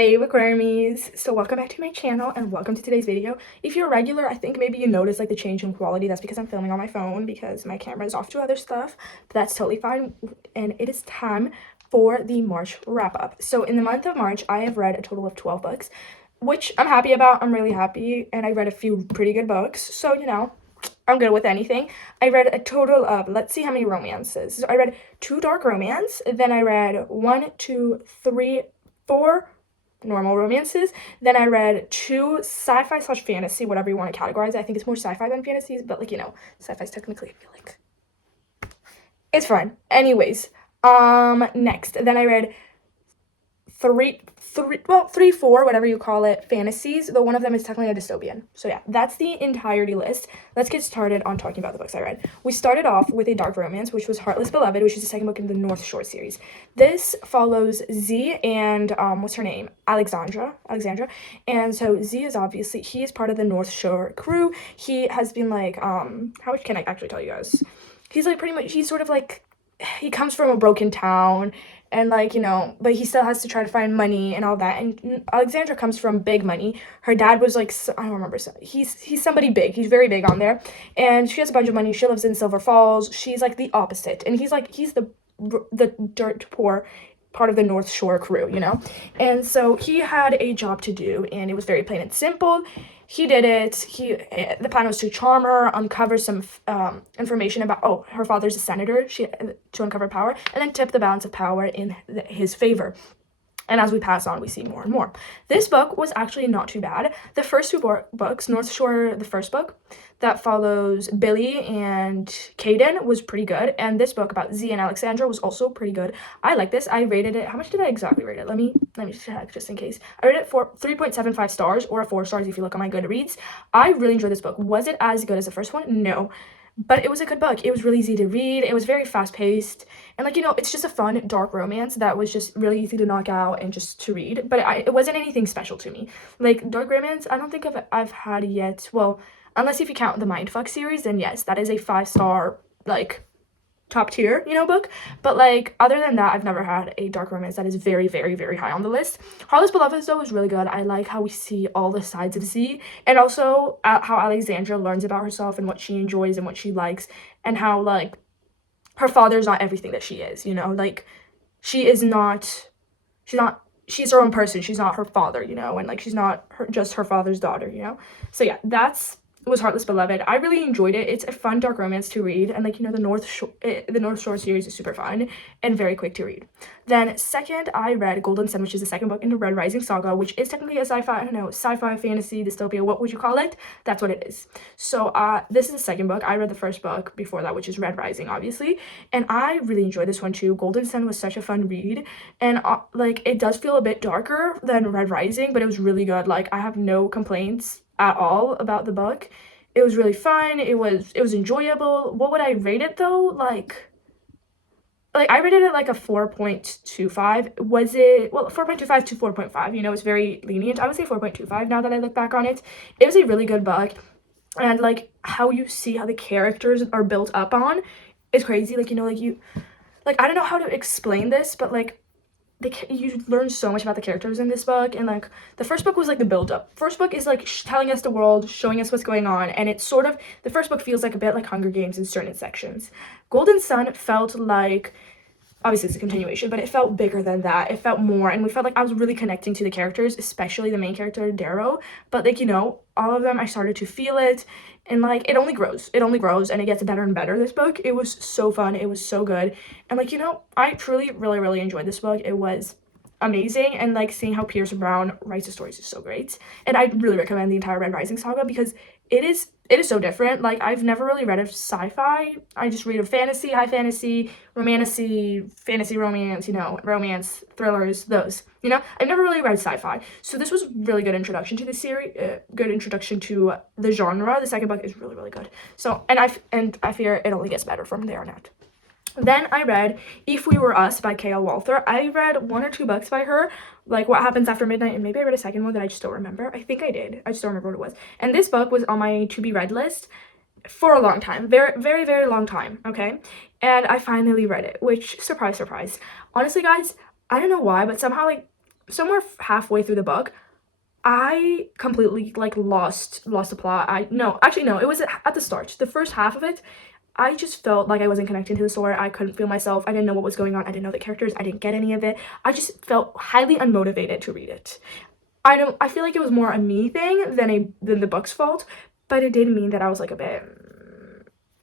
Hey Aquariumies! So welcome back to my channel and welcome to today's video. If you're a regular, I think maybe you notice like the change in quality. That's because I'm filming on my phone because my camera is off to other stuff, but that's totally fine. And it is time for the March wrap up. So in the month of March, I have read a total of 12 books, which I'm happy about. I'm really happy, and I read a few pretty good books. So, I'm good with anything. I read a total of, let's see how many romances. So I read 2 dark romance, then I read 1, 2, 3, 4 normal romances. Then I read 2 sci-fi slash fantasy, whatever you want to categorize it. I think it's more sci-fi than fantasies, but sci-fi is technically, I feel like it's fun. Anyways, next, then I read three, four, whatever you call it, fantasies, though one of them is technically a dystopian. So yeah, that's the entirety list. Let's get started on talking about the books I read. We started off with a dark romance, which was Heartless Beloved, which is the second book in the North Shore series. This follows Z and what's her name, Alexandra, and so Z is obviously, he is part of the North Shore crew. He has been like how can I actually tell you guys, he's like pretty much, he's sort of like, he comes from a broken town, and but he still has to try to find money and all that. And Alexandra comes from big money. Her dad was like, I don't remember, he's somebody big, he's very big on there, and she has a bunch of money. She lives in Silver Falls. She's like the opposite, and he's the dirt poor part of the North Shore crew, and so he had a job to do, and it was very plain and simple. He did it. The plan was to charm her, uncover some information about, her father's a senator, to uncover power, and then tip the balance of power in his favor. And as we pass on, we see more and more. This book was actually not too bad. The first 2 books, North Shore, the first book that follows Billy and Caden, was pretty good. And this book about Z and Alexandra was also pretty good. I like this. I rated it. How much did I exactly rate it? Let me check just in case. I rated it for 3.75 stars, or 4 stars if you look on my Goodreads. I really enjoyed this book. Was it as good as the first one? No. But it was a good book. It was really easy to read. It was very fast-paced. And, it's just a fun, dark romance that was just really easy to knock out and just to read. But it wasn't anything special to me. Like, dark romance, I don't think I've had yet. Well, unless if you count the Mindfuck series, then yes, that is a 5-star, top tier, book. But other than that, I've never had a dark romance that is very, very, very high on the list. Heartless Beloved though is really good. I like how we see all the sides of Z, and also how Alexandra learns about herself and what she enjoys and what she likes, and how her father's not everything that she is, she's her own person. She's not her father, and she's not just her father's daughter, So yeah, was Heartless Beloved. I really enjoyed it. It's a fun dark romance to read, and the North Shore series is super fun and very quick to read. Then second, I read Golden Sun, which is the second book in the Red Rising saga, which is technically a sci-fi, fantasy, dystopia, what would you call it? That's what it is. So this is the second book. I read the first book before that, which is Red Rising, obviously, and I really enjoyed this one too. Golden Sun was such a fun read, and it does feel a bit darker than Red Rising, but it was really good. I have no complaints at all about the book. It was really fun. It was enjoyable. What would I rate it though? I rated it a 4.25. Was it, well, 4.25 to 4.5, it's very lenient. I would say 4.25 now that I look back on it. It was a really good book, and how you see how the characters are built up on is crazy. I don't know how to explain this, but you learn so much about the characters in this book. And the first book was the build up. First book is telling us the world, showing us what's going on, and it's sort of, the first book feels a bit like Hunger Games in certain sections. Golden Sun felt obviously it's a continuation, but it felt bigger than that. It felt more, and we felt I was really connecting to the characters, especially the main character Darrow. But all of them, I started to feel it, and it only grows, and it gets better and better. This book, it was so fun, it was so good, and I truly really enjoyed this book. It was amazing, and seeing how Pierce Brown writes the stories is so great. And I really recommend the entire Red Rising saga because it is so different. I've never really read a sci-fi. I just read a fantasy, high fantasy, romantasy, fantasy romance, romance, thrillers, those, I've never really read sci-fi. So this was really good introduction to the series, good introduction to the genre. The second book is really good. So, and I fear it only gets better from there on out. Then I read If We Were Us by K.L. Walther. I read 1 or 2 books by her, What Happens After Midnight, and maybe I read a second one that I just don't remember. I think I did. I just don't remember what it was. And this book was on my to-be-read list for a long time. Very, very, very long time, okay? And I finally read it, which, surprise, surprise. Honestly, guys, I don't know why, but somehow, somewhere halfway through the book, I completely like lost the plot. No, it was at the start. The first half of it, I just felt like I wasn't connecting to the story. I couldn't feel myself. I didn't know what was going on. I didn't know the characters. I didn't get any of it. I just felt highly unmotivated to read it. I feel like it was more a me thing than the book's fault, but it did mean that I was like a bit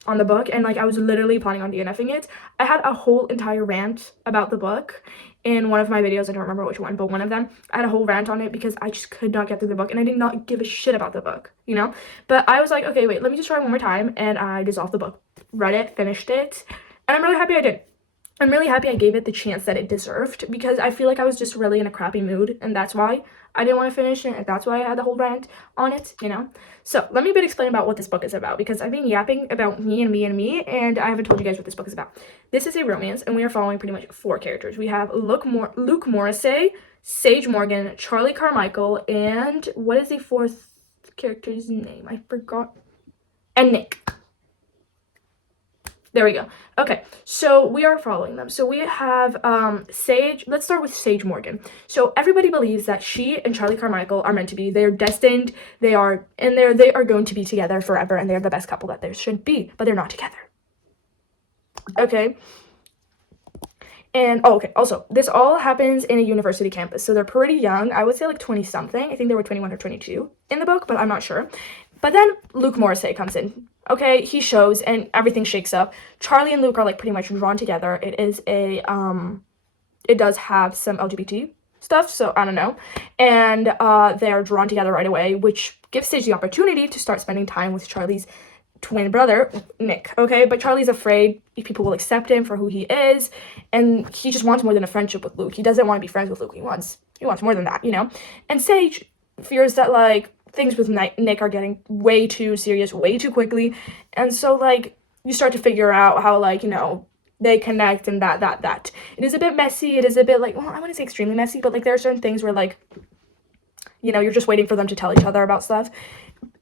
on the book, and like I was literally planning on DNFing it. I had a whole entire rant about the book in one of my videos. I don't remember which one, but one of them, I had a whole rant on it because I just could not get through the book, and I did not give a shit about the book, you know? But I was like, okay, wait, let me just try one more time, and I dissolved the book, read it, finished it, and I'm really happy I did. I'm really happy I gave it the chance that it deserved, because I feel like I was just really in a crappy mood, and that's why I didn't want to finish it, and that's why I had the whole rant on it, you know? So, let me explain about what this book is about, because I've been yapping about me, and I haven't told you guys what this book is about. This is a romance, and we are following pretty much 4 characters. We have Luke Morrissey, Sage Morgan, Charlie Carmichael, and what is the 4th character's name? I forgot. And Nick. There we go. Okay, so we are following them. So we have Sage. Let's start with Sage Morgan. So everybody believes that she and Charlie Carmichael are meant to be. They're destined. They are going to be together forever, and they're the best couple that there should be, but they're not together. Okay. And okay, also, this all happens in a university campus. So they're pretty young. I would say like 20 something. I think they were 21 or 22 in the book, but I'm not sure. But then Luke Morrissey comes in. Okay, he shows and everything shakes up. Charlie and Luke are like pretty much drawn together. It is it does have some LGBT stuff, so I don't know. And they're drawn together right away, which gives Sage the opportunity to start spending time with Charlie's twin brother, Nick, okay? But Charlie's afraid if people will accept him for who he is, and he just wants more than a friendship with Luke. He doesn't want to be friends with Luke. He wants more than that, you know? And Sage fears that, like, things with Nick are getting way too serious way too quickly, and so, like, you start to figure out how, like, you know, they connect and that. It is a bit messy. It is a bit, like, well, I wouldn't say extremely messy, but, like, there are certain things where, like, you know, you're just waiting for them to tell each other about stuff.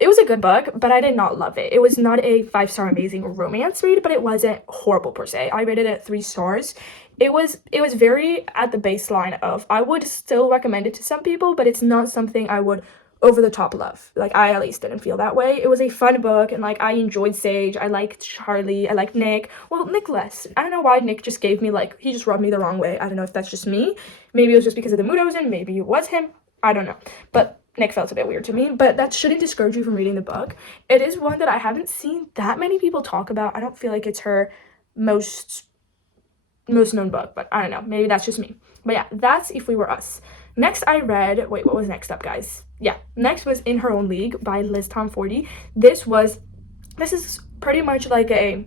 It was a good book, but I did not love it. It was not a 5-star amazing romance read, but it wasn't horrible per se. I rated it 3 stars. It was very at the baseline of, I would still recommend it to some people, but it's not something I would over the top love. Like, I at least didn't feel that way. It was a fun book, and, like, I enjoyed Sage. I liked Charlie. I liked Nick. Well, Nick less. I don't know why Nick just gave me, like, he just rubbed me the wrong way. I don't know if that's just me. Maybe it was just because of the mood I was in. Maybe it was him. I don't know. But Nick felt a bit weird to me, but that shouldn't discourage you from reading the book. It is one that I haven't seen that many people talk about. I don't feel like it's her most known book, but I don't know. Maybe that's just me. But yeah, that's If We Were Us. Next I read, wait, what was next up, guys? Yeah, next was In Her Own League by Liz Tomforty. This is pretty much like a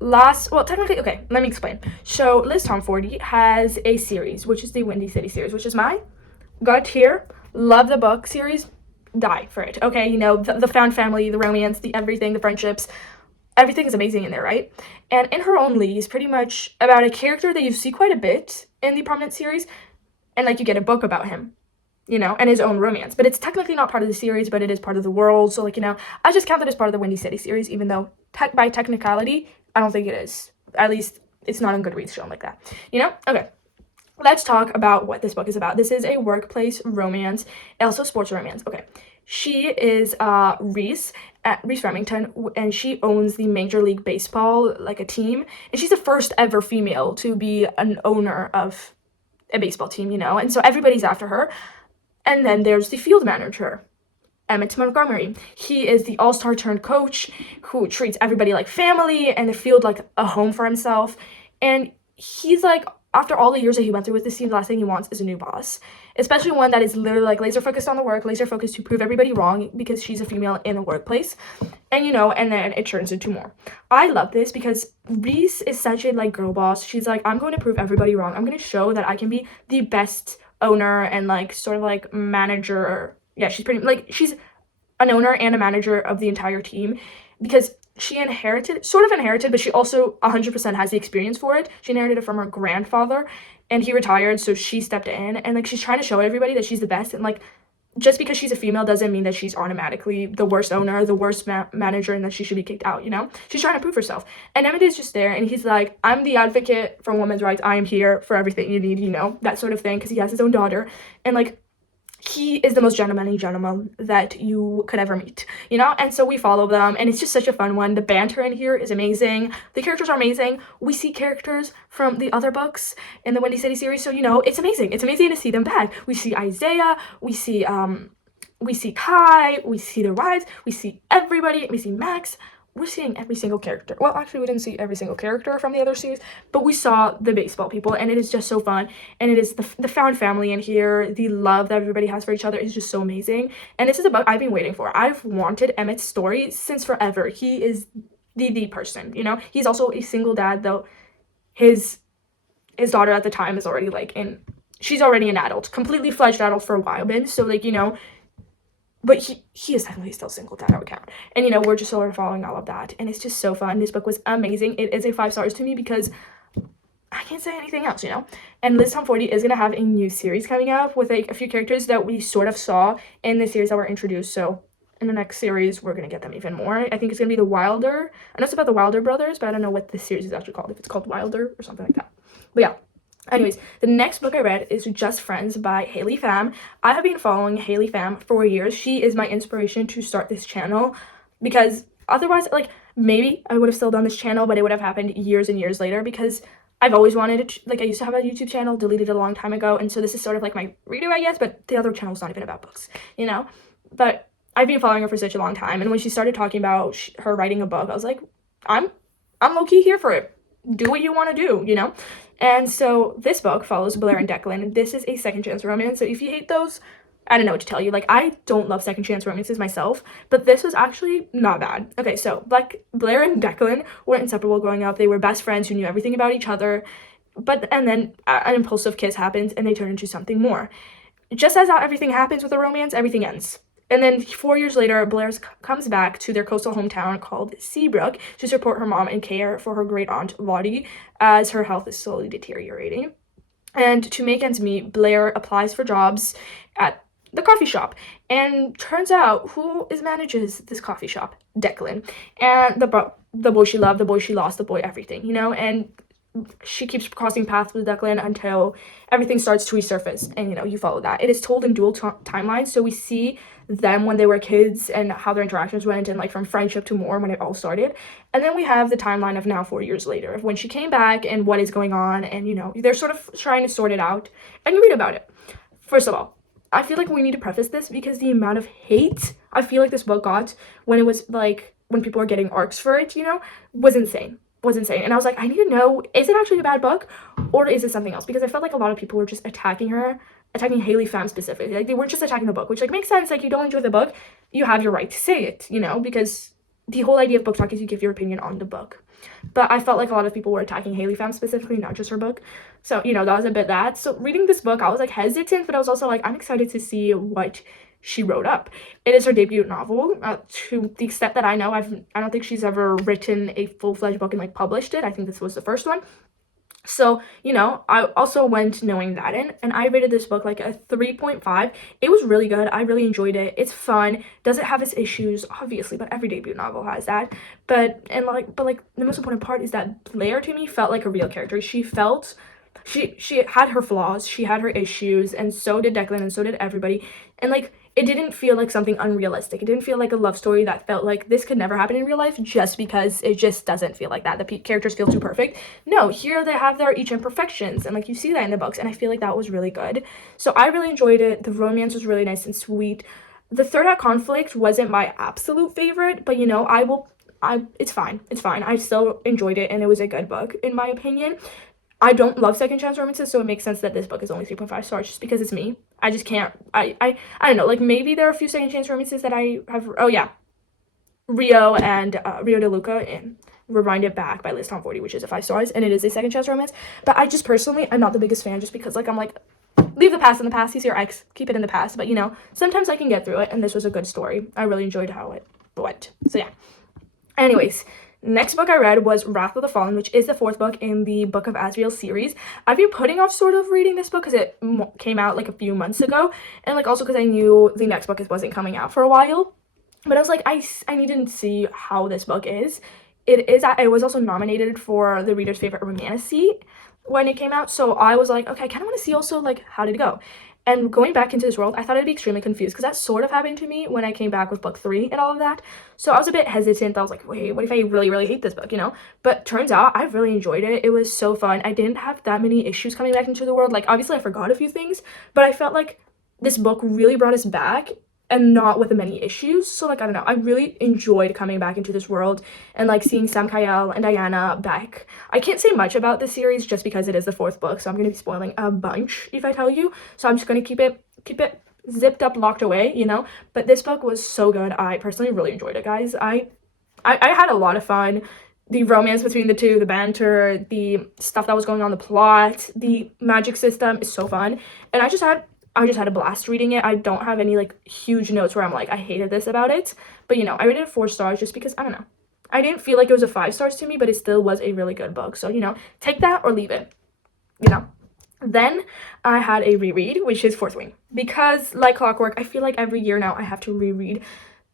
technically, okay, let me explain. So Liz Tomforty has a series, which is the Windy City series, which is my gut tier. Love the book series, die for it. Okay, you know, the found family, the romance, the everything, the friendships, everything is amazing in there, right? And In Her Own League is pretty much about a character that you see quite a bit in the Prominent series, and, like, you get a book about him, you know, and his own romance. But it's technically not part of the series, but it is part of the world. So, like, you know, I just count that as part of the Windy City series, even though by technicality, I don't think it is. At least it's not on Goodreads shown like that, you know? Okay. Let's talk about what this book is about. This is a workplace romance, also sports romance. Okay. She is Reese Remington, and she owns the Major League Baseball, like, a team. And she's the first ever female to be an owner of a baseball team, you know? And so everybody's after her. And then there's the field manager, Emmett Montgomery. He is the all-star turned coach who treats everybody like family and the field like a home for himself. And he's like, after all the years that he went through with this team, the last thing he wants is a new boss, especially one that is literally, like, laser focused on the work, laser focused to prove everybody wrong because she's a female in a workplace. And, you know, and then it turns into more. I love this because Reese is such a, like, girl boss. She's like, I'm going to prove everybody wrong. I'm going to show that I can be the best owner and, like, sort of, like, manager. Yeah, she's she's an owner and a manager of the entire team, because she sort of inherited, but she also 100% has the experience for it. She inherited it from her grandfather, and he retired, so she stepped in, and, like, she's trying to show everybody that she's the best, and, like, just because she's a female doesn't mean that she's automatically the worst owner, the worst manager, and that she should be kicked out, you know? She's trying to prove herself. And Emmett is just there, and he's like, I'm the advocate for women's rights. I am here for everything you need, you know? That sort of thing, because he has his own daughter. And, like, he is the most gentlemanly gentleman that you could ever meet, you know? And so we follow them, and it's just such a fun one. The banter in here is amazing. The characters are amazing. We see characters from the other books in the Windy City series, so, you know, it's amazing. It's amazing to see them back. We see Isaiah, we see Kai, we see the wives, we see everybody, we see Max. We're seeing every single character. Well, actually, we didn't see every single character from the other series, but we saw the baseball people, and it is just so fun. And it is the found family in here. The love that everybody has for each other is just so amazing. And this is a book I've been waiting for. I've wanted Emmett's story since forever. He is the person, you know? He's also a single dad, though. His daughter at the time is already, like, she's already an adult. Completely fledged adult for a while been. So, like, you know, but he is definitely still single dad, I would count. And, you know, we're just sort of following all of that. And it's just so fun. This book was amazing. It is a 5 stars to me because I can't say anything else, you know? And Liz Tom 40 is going to have a new series coming up with, like, a few characters that we sort of saw in the series that were introduced. So in the next series, we're going to get them even more. I think it's going to be the Wilder. I know it's about the Wilder brothers, but I don't know what this series is actually called. If it's called Wilder or something like that. But yeah. Anyways, the next book I read is Just Friends by Haley Pham. I have been following Haley Pham for years. She is my inspiration to start this channel because otherwise, like, maybe I would have still done this channel, but it would have happened years and years later because I've always wanted to, like, I used to have a YouTube channel, deleted it a long time ago, and so this is sort of like my redo, I guess, but the other channel's not even about books, you know? But I've been following her for such a long time, and when she started talking about her writing a book, I was like, I'm low-key here for it. Do what you want to do, you know? And so this book follows Blair and Declan. This is a second chance romance. So if you hate those, I don't know what to tell you. Like, I don't love second chance romances myself, but this was actually not bad. Okay, so Blair and Declan were inseparable growing up. They were best friends who knew everything about each other. And then an impulsive kiss happens and they turn into something more. Just as how everything happens with a romance, everything ends. And then 4 years later, Blair comes back to their coastal hometown called Seabrook to support her mom and care for her great aunt Lottie as her health is slowly deteriorating. And to make ends meet, Blair applies for jobs at the coffee shop. And turns out, who manages this coffee shop? Declan. And the boy she loved, the boy she lost, the boy everything, you know? And she keeps crossing paths with Declan until everything starts to resurface. And, you know, you follow that. It is told in dual timelines, so we see them when they were kids and how their interactions went and, like, from friendship to more when it all started. And then we have the timeline of now 4 years later of when she came back and what is going on. And, you know, they're sort of trying to sort it out. And you read about it. First of all, I feel like we need to preface this because the amount of hate I feel like this book got when it was, like, when people were getting arcs for it, you know, was insane. And I was like, I need to know, is it actually a bad book or is it something else? Because I felt like a lot of people were just attacking Haley Pham specifically. Like, they weren't just attacking the book, which, like, makes sense. Like, you don't enjoy the book, you have your right to say it, you know, because the whole idea of book talk is you give your opinion on the book. But I felt like a lot of people were attacking Haley Pham specifically, not just her book. So, you know, that was a bit that. So reading this book, I was, like, hesitant, but I was also like, I'm excited to see what she wrote up. It is her debut novel. To the extent that I know, I don't think she's ever written a full-fledged book and, like, published it. I think this was the first one. So, you know, I also went knowing that and I rated this book like a 3.5. It was really good. I really enjoyed it. It's fun. Does it have its issues? Obviously, but every debut novel has that. But the most important part is that Blair to me felt like a real character. She had her flaws, she had her issues, and so did Declan, and so did everybody. And, like, it didn't feel like something unrealistic. It didn't feel like a love story that felt like this could never happen in real life just because it just doesn't feel like that. The characters feel too perfect. No, here they have their each imperfections, and, like, you see that in the books, and I feel like that was really good. So I really enjoyed it. The romance was really nice and sweet. The third act conflict wasn't my absolute favorite, but, you know, it's fine. I still enjoyed it, and it was a good book, in my opinion. I don't love second chance romances, so it makes sense that this book is only 3.5 stars just because it's me. I just can't, I don't know, like, maybe there are a few second chance romances that I have, oh yeah, Rio and Rio de Luca and Rewind It Back by Liz Tom 40, which is a 5 stars, and it is a second chance romance, but I just personally, I'm not the biggest fan just because, like, I'm like, leave the past in the past, he's your ex, keep it in the past, but, you know, sometimes I can get through it, and this was a good story. I really enjoyed how it went, so yeah. Anyways, Next book I read was Wrath of the Fallen, which is the 4th book in the Book of Asriel series. I've been putting off sort of reading this book because it came out like a few months ago, and like also because I knew the next book wasn't coming out for a while. But I was like, I need to see how this book is. It was also nominated for the Reader's Favorite Romantasy when it came out, so I was like, okay, I kind of want to see also like how did it go. And going back into this world, I thought I'd be extremely confused because that sort of happened to me when I came back with book 3 and all of that. So I was a bit hesitant. I was like, wait, what if I really, really hate this book, you know? But turns out I really enjoyed it. It was so fun. I didn't have that many issues coming back into the world. Like, obviously, I forgot a few things, but I felt like this book really brought us back and not with the many issues. So like, I don't know, I really enjoyed coming back into this world and like seeing Sam Kyle and Diana back. I can't say much about the series just because it is the 4th book, so I'm gonna be spoiling a bunch if I tell you. So I'm just gonna keep it zipped up, locked away, you know. But this book was so good. I personally really enjoyed it, guys. I had a lot of fun. The romance between the two, the banter, the stuff that was going on, the plot, the magic system is so fun. And I just had a blast reading it. I don't have any like huge notes where I'm like, I hated this about it. But you know, I rated it 4 stars just because, I don't know. I didn't feel like it was a 5 stars to me, but it still was a really good book. So, you know, take that or leave it, you know. Then I had a reread, which is Fourth Wing. Because like clockwork, I feel like every year now I have to reread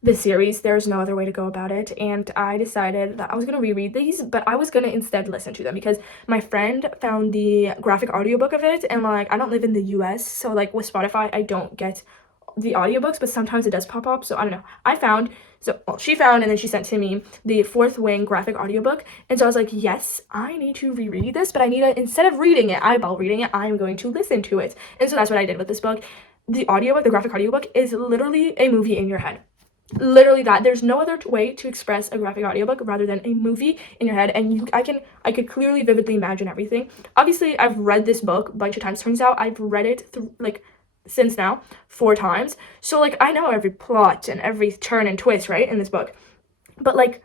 the series. There's no other way to go about it, and I decided that I was going to reread these, but I was going to instead listen to them because my friend found the graphic audiobook of it, and like I don't live in the US, so like with Spotify I don't get the audiobooks, but sometimes it does pop up. So I don't know, she found and then she sent to me the Fourth Wing graphic audiobook, and so I was like, yes, I need to reread this, but I need to, instead of reading it, eyeball reading it, I'm going to listen to it. And so that's what I did with this book. The audiobook, the graphic audiobook, is literally a movie in your head. Literally that. There's no other way to express a graphic audiobook rather than a movie in your head, and I could clearly vividly imagine everything. Obviously I've read this book a bunch of times. Turns out I've read it since now 4 times, so like I know every plot and every turn and twist right in this book. But like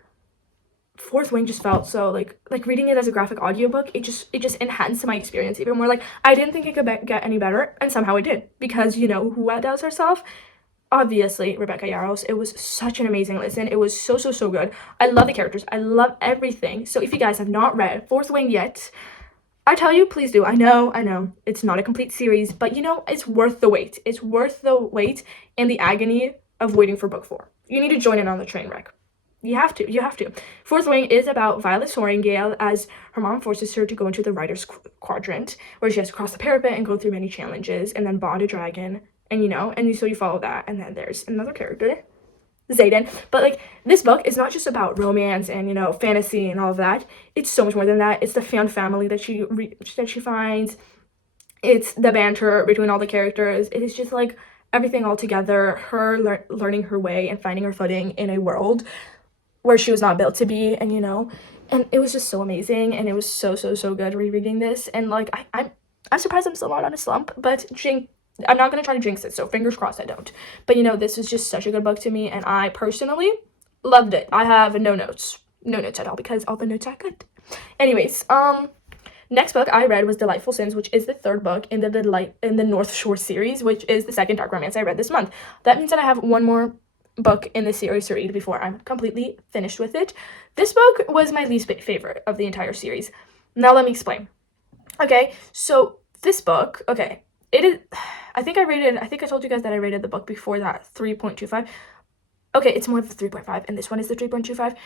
Fourth Wing just felt so like reading it as a graphic audiobook, it just enhanced my experience even more. Like I didn't think it could get any better, and somehow it did, because you know who outdoes herself? Obviously Rebecca Yarros. It was such an amazing listen. It was so good. I love the characters, I love everything. So if you guys have not read Fourth Wing yet, I tell you, please do. I know it's not a complete series, but you know, it's worth the wait. It's worth the wait and the agony of waiting for book 4. You need to join in on the train wreck. You have to. Fourth Wing is about Violet Soaringale as her mom forces her to go into the Writer's Quadrant, where she has to cross the parapet and go through many challenges and then bond a dragon. And you know, and so you follow that, and then there's another character, Zayden. But like, this book is not just about romance and, you know, fantasy and all of that. It's so much more than that. It's the found family that she finds. It's the banter between all the characters. It is just like everything all together. Her learning her way and finding her footing in a world where she was not built to be, and you know, and it was just so amazing, and it was so good rereading this. And like I'm surprised I'm still not on a slump, but I'm not going to try to jinx it, so fingers crossed I don't. But, you know, this is just such a good book to me, and I personally loved it. I have no notes at all, because all the notes are good. Anyways, next book I read was Delightful Sins, which is the 3rd book in the North Shore series, which is the 2nd dark romance I read this month. That means that I have one more book in the series to read before I'm completely finished with it. This book was my least favorite of the entire series. Now let me explain. Okay, so this book, okay, it is, I think I told you guys that I rated the book before that 3.25. Okay, it's more of a 3.5, and this one is the 3.25,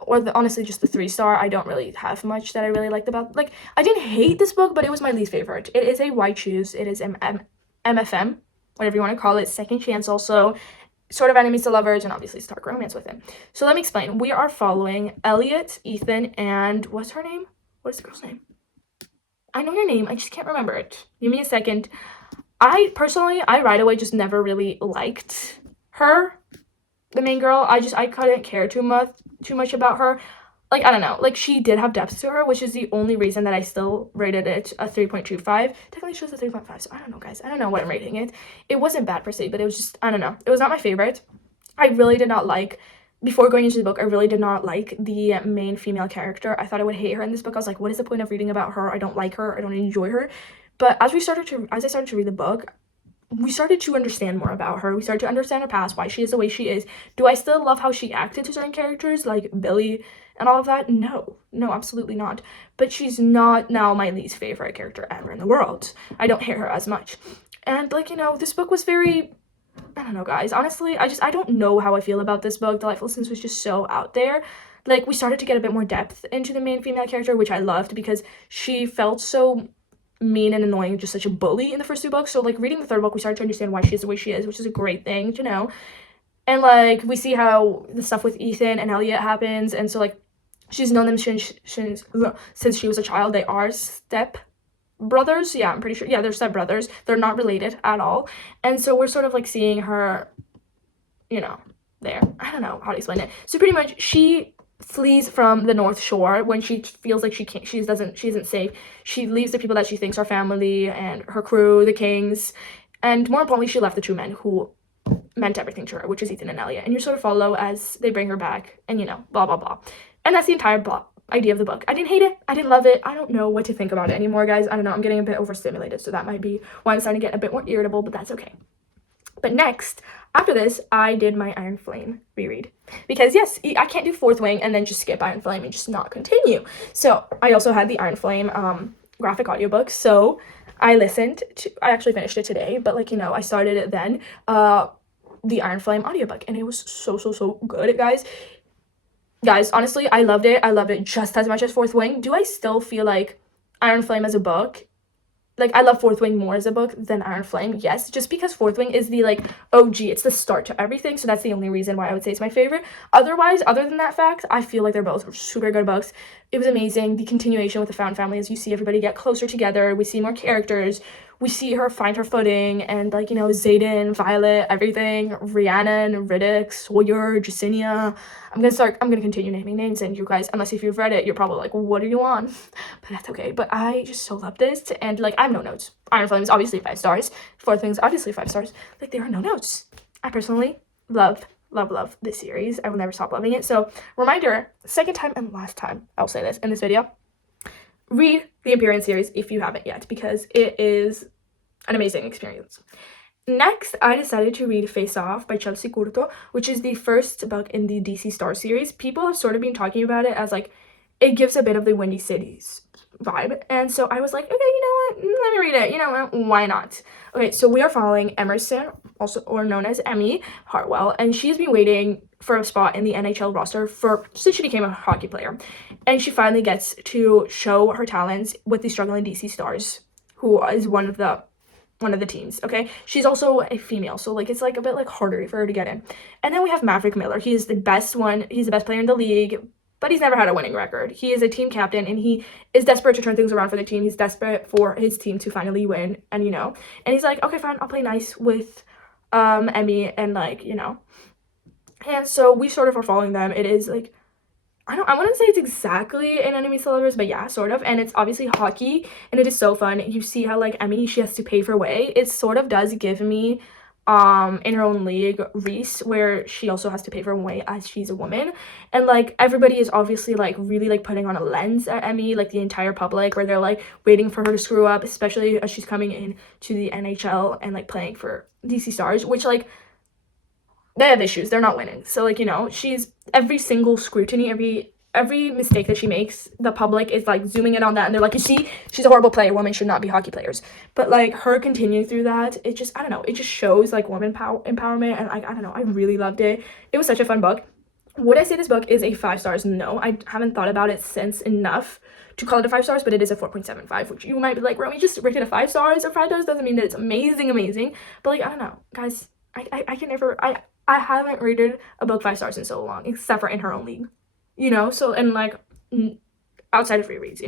or honestly just the 3-star. I don't really have much that I really liked about, like, I didn't hate this book, but it was my least favorite. It is a Why Choose. It is MFM, whatever you want to call it, second chance also, sort of enemies to lovers, and obviously dark romance with him. So let me explain. We are following Elliot, Ethan, and what's her name? What is the girl's name? I know your name, I just can't remember it. Give me a second. I right away just never really liked her, the main girl. I couldn't care too much about her. Like, I don't know, like, she did have depth to her, which is the only reason that I still rated it a 3.25. Technically shows a 3.5, so I don't know, guys. I don't know what I'm rating it. It wasn't bad per se, but it was just, I don't know. It was not my favorite. I really did not like, before going into the book, I really did not like the main female character. I thought I would hate her in this book. I was like, what is the point of reading about her? I don't like her. I don't enjoy her. But as I started to read the book, we started to understand more about her. We started to understand her past, why she is the way she is. Do I still love how she acted to certain characters, like Billy and all of that. No, absolutely not. But she's not now my least favorite character ever in the world. I don't hate her as much. And like, this book was very, I don't know, guys. Honestly, I don't know how I feel about this book. Delightful Sims was just so out there. Like, we started to get a bit more depth into the main female character, which I loved because she felt so mean and annoying, just such a bully in the first two books. So like, reading the third book, we started to understand why she is the way she is, which is a great thing to know. And like, we see how the stuff with Ethan and Elliot happens, and so like, she's known them since she was a child. They are step brothers. Yeah, I'm pretty sure. Yeah, they're step brothers. They're not related at all. And so we're sort of like seeing her, there. I don't know how to explain it. So pretty much she flees from the North Shore when she feels like she isn't safe. She leaves the people that she thinks are family and her crew, the kings, and more importantly, she left the true men who meant everything to her, which is Ethan and Elliot. And you sort of follow as they bring her back, and blah blah blah. And that's the entire idea of the book. I didn't hate it. I didn't love it. I don't know what to think about it anymore, guys. I don't know. I'm getting a bit overstimulated, so that might be why I'm starting to get a bit more irritable, but that's okay. But next, after this, I did my Iron Flame reread. Because yes, I can't do Fourth Wing and then just skip Iron Flame and just not continue. So I also had the Iron Flame graphic audiobook. So I actually finished it today, but like, I started it then, the Iron Flame audiobook, and it was so good, guys. Guys, honestly, I loved it. I loved it just as much as Fourth Wing. Do I still feel like Iron Flame as a book? Like, I love Fourth Wing more as a book than Iron Flame, yes, just because Fourth Wing is the, like, OG, it's the start to everything, so that's the only reason why I would say it's my favorite. Otherwise, other than that fact, I feel like they're both super good books. It was amazing, the continuation with the Found Family, as you see everybody get closer together, we see more characters, we see her find her footing, and, like, Xaden, Violet, everything, Rhiannon, Riddick, Sawyer, Jacinia. I'm gonna continue naming names, and you guys, unless if you've read it, you're probably like, what are you on? But that's okay. But I just so love this, and, like, I have no notes. Iron Flame is obviously 5 stars. Fourth Wing's obviously 5 stars. Like, there are no notes. I personally love this series. I will never stop loving it. So, reminder, second time and last time I'll say this in this video, read the Empyrean series if you haven't yet, because it is an amazing experience. Next, I decided to read Face Off by Chelsea Curto, which is the first book in the DC Star series. People have sort of been talking about it as, like, it gives a bit of the Windy Cities vibe. And so I was like, okay, you know what? Let me read it. You know what? Why not? Okay, so we are following Emerson, also or known as Emmy Hartwell, and she's been waiting for a spot in the NHL roster since she became a hockey player. And she finally gets to show her talents with the struggling DC Stars, who is one of the teams, okay? She's also a female, so, like, it's, like, a bit, like, harder for her to get in. And then we have Maverick Miller. He is the best player in the league, but he's never had a winning record. He is a team captain, and he is desperate to turn things around for the team. He's desperate for his team to finally win, and, and he's like, okay, fine, I'll play nice with, Emmy, and, like, and so we sort of are following them. It is, like, I wouldn't say it's exactly an enemies to lovers, but yeah, sort of. And it's obviously hockey, and it is so fun. You see how, like, Emmy, she has to pave her way. It sort of does give me, in her own league, Reese, where she also has to pave her way as she's a woman. And, like, everybody is obviously, like, really, like, putting on a lens at Emmy, like, the entire public, where they're, like, waiting for her to screw up, especially as she's coming in to the NHL and, like, playing for DC Stars, which, like, they have issues. They're not winning. So, like, she's every single scrutiny, every mistake that she makes, the public is, like, zooming in on that, and they're like, you see, she's a horrible player. Women should not be hockey players. But, like, her continuing through that, it just, I don't know, it just shows, like, woman empowerment, and, like, I don't know, I really loved it. It was such a fun book. Would I say this book is a 5 stars? No, I haven't thought about it since enough to call it a 5 stars, but it is a 4.75, which you might be like, Romy, just rated a 5 stars, or 5 stars doesn't mean that it's amazing. But, like, I don't know, guys, I haven't rated a book 5 stars in so long, except for in her own league, so, and, like, outside of rereads,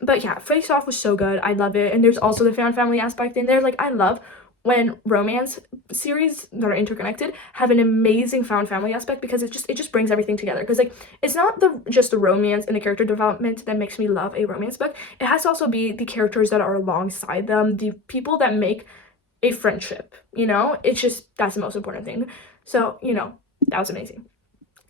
but yeah, Face Off was so good. I love it. And there's also the Found Family aspect in there. Like, I love when romance series that are interconnected have an amazing Found Family aspect, because it just brings everything together. Because, like, it's not just the romance and the character development that makes me love a romance book. It has to also be the characters that are alongside them, the people that make a friendship, it's just, that's the most important thing. So, that was amazing.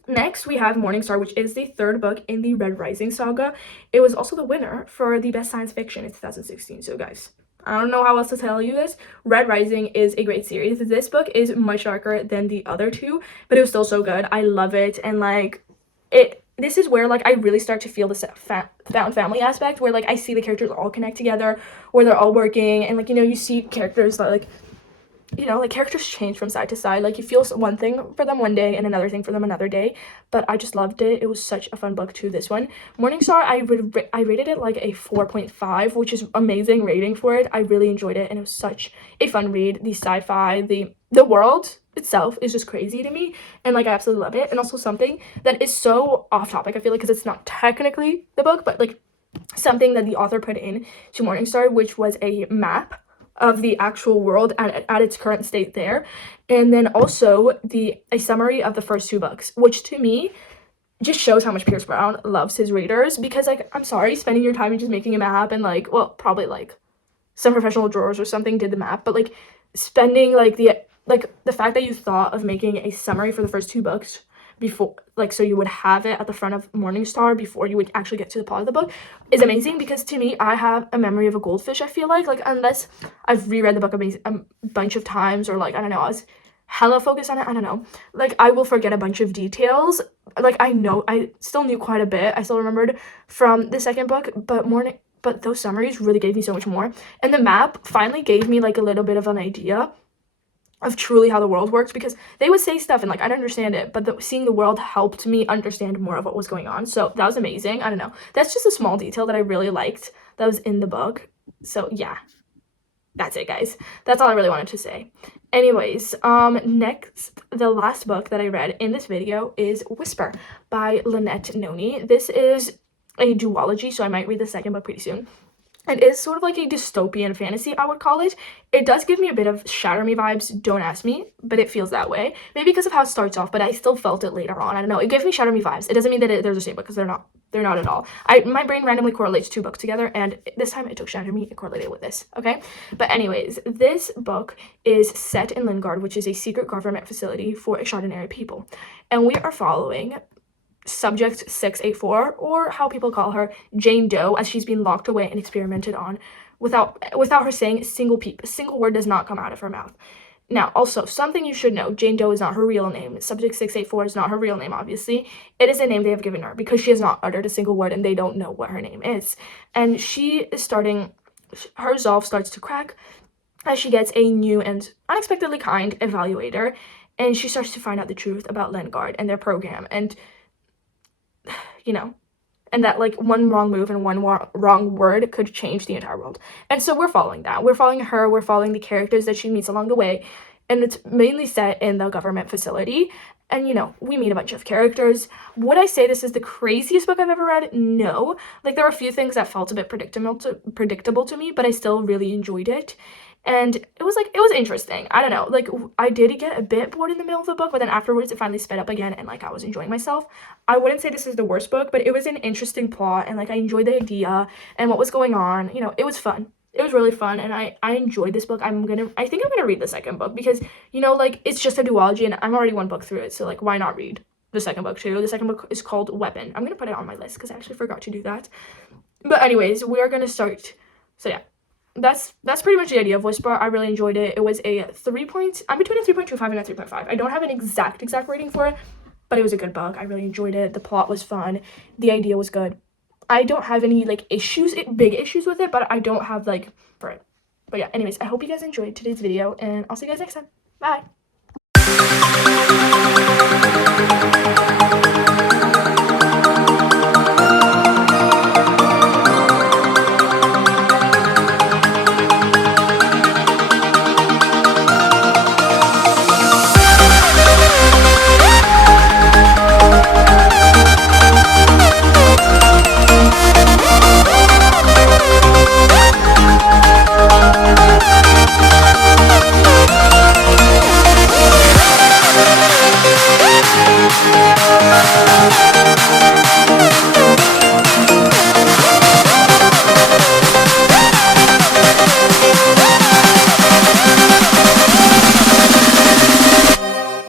Next, we have Morningstar, which is the 3rd book in the Red Rising saga. It was also the winner for the best science fiction in 2016. So, guys, I don't know how else to tell you this. Red Rising is a great series. This book is much darker than the other two, but it was still so good. I love it. And, like, this is where like I really start to feel this found family aspect, where like I see the characters all connect together, where they're all working, and like, you know, you see characters that like, you know, like characters change from side to side. Like you feel one thing for them one day and another thing for them another day. But I just loved it. It was such a fun book too. This one, Morningstar, I rated it like a 4.5, which is amazing rating for it. I really enjoyed it, and it was such a fun read. The sci-fi, the world itself is just crazy to me, and like I absolutely love it. And also something that is so off topic, I feel like, because it's not technically the book, but like something that the author put in to Morningstar, which was a map of the actual world at its current state there, and then also a summary of the first 2 books, which to me just shows how much Pierce Brown loves his readers. Because like, I'm sorry, spending your time and just making a map, and like, well, probably like some professional drawers or something did the map, but like spending like the fact that you thought of making a summary for the first 2 books before, like, so you would have it at the front of Morningstar before you would actually get to the plot of the book, is amazing. Because to me, I have a memory of a goldfish. I feel like unless I've reread the book a bunch of times, or like, I don't know, I was hella focused on it, I don't know, like I will forget a bunch of details. Like I know I still knew quite a bit, I still remembered from the second book, but those summaries really gave me so much more, and the map finally gave me like a little bit of an idea of truly how the world works, because they would say stuff and like I don't understand it, but seeing the world helped me understand more of what was going on. So that was amazing. I don't know, that's just a small detail that I really liked that was in the book. So yeah, that's it, guys. That's all I really wanted to say. Anyways, next, the last book that I read in this video is Whisper by Lynette Noni. This is a duology, so I might read the second book pretty soon. It is sort of like a dystopian fantasy, I would call it. It does give me a bit of Shatter Me vibes, don't ask me, but it feels that way. Maybe because of how it starts off, but I still felt it later on. I don't know, it gives me Shatter Me vibes. It doesn't mean that they're the same book, because they're not. They're not at all. My brain randomly correlates 2 books together, and this time it took Shatter Me and correlated with this, okay? But anyways, this book is set in Lingard, which is a secret government facility for extraordinary people. And we are following Subject 684, or how people call her, Jane Doe, as she's been locked away and experimented on without her saying a single peep. A single word does not come out of her mouth. Now, also, something you should know, Jane Doe is not her real name. Subject 684 is not her real name, obviously. It is a name they have given her because she has not uttered a single word and they don't know what her name is. And her resolve starts to crack as she gets a new and unexpectedly kind evaluator, and she starts to find out the truth about Lingard and their program, and you know, and that like one wrong move and one wrong word could change the entire world. And so we're following that. We're following her, we're following the characters that she meets along the way, and it's mainly set in the government facility. And you know, we meet a bunch of characters. Would I say this is the craziest book I've ever read? No. Like, there were a few things that felt a bit predictable to me, but I still really enjoyed it. And it was interesting. I don't know, like I did get a bit bored in the middle of the book, but then afterwards it finally sped up again, and like I was enjoying myself. I wouldn't say this is the worst book, but it was an interesting plot, and like I enjoyed the idea and what was going on. You know, it was fun. It was really fun, and I enjoyed this book. I think I'm gonna read the second book, because you know, like, it's just a duology and I'm already 1 book through it, so like why not read the second book too? The second book is called Weapon. I'm gonna put it on my list because I actually forgot to do that. But anyways, we are gonna start. So yeah, that's pretty much the idea of Whisper. I really enjoyed it. It was a 3 point. I'm between a 3.25 and a 3.5. I don't have an exact rating for it, but it was a good book. I really enjoyed it. The plot was fun. The idea was good. I don't have any like big issues with it, but I don't have like for it. But yeah, anyways, I hope you guys enjoyed today's video, and I'll see you guys next time. Bye.